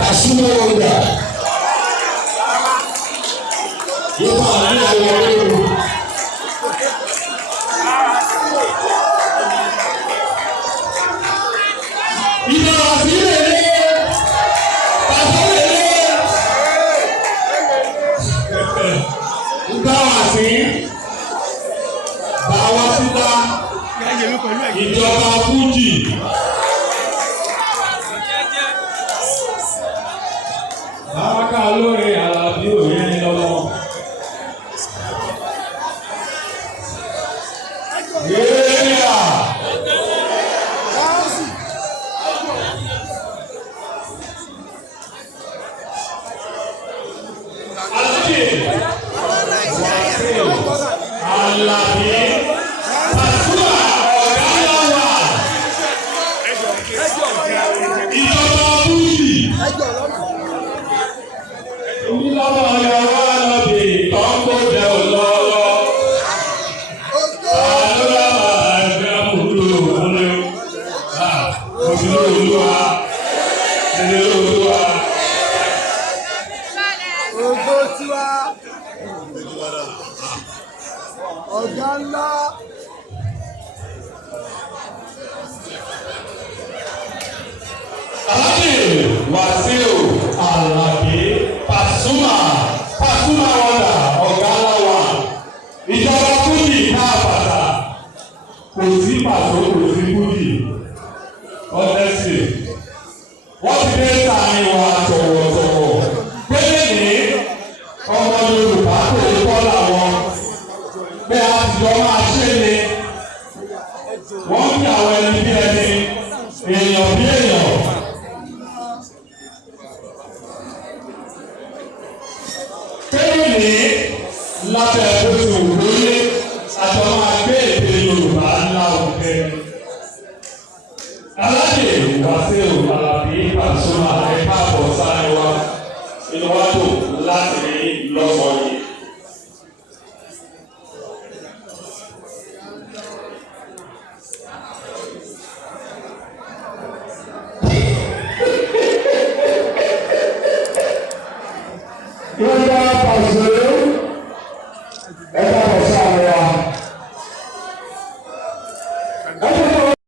Pasuma Wonder. Yóò bá àwọn ilé àwọn ọ̀rẹ́ ìjọ àti ilé pàṣẹ ìgbà wà sí báwa síta ìjọba Fújì. Báwáká olóore Àlàbí òye ní lọ́wọ́. Àlàbí Pasuma Ọ̀gálàwà ìjọba Fújì onílọ́wọ́ ọ̀yàwó Àlàbí tó ń kó jẹ olówó àlọ́lá ẹgbẹ́ àmúlò òkúlé òṣèlú olúwa ẹ̀rẹ́ olúwa. Ògo tiwa ọ̀gá ńlá. Alhaji Wasiu Alabi Pasuma Wonder Ọ̀gálàwà ìjọba Fújì káàbàtà kò sí pàṣẹ kò sí Fújì honestly wọ́n ti dé sàmì wa tọ̀wọ̀tọ̀wọ̀ pélé ní ọmọ Yorùbá tó ń kọ́ làwọn pé àtijọ́ máa ṣe ni wọ́n ń yà àwọn ẹni bí ẹni èèyàn bí èèyàn. Kéwìnì lábẹ́ oṣù òwúrọ̀ àjọ máa gbé èdè Yorùbá ńlá òkè. Alhaji Wasiu Alabi Pasuma ẹ̀ka àbọ̀ sáré wa inú wa tó láti rí lọ́sọ̀ọ́ yìí. Yóò bá pàṣẹ.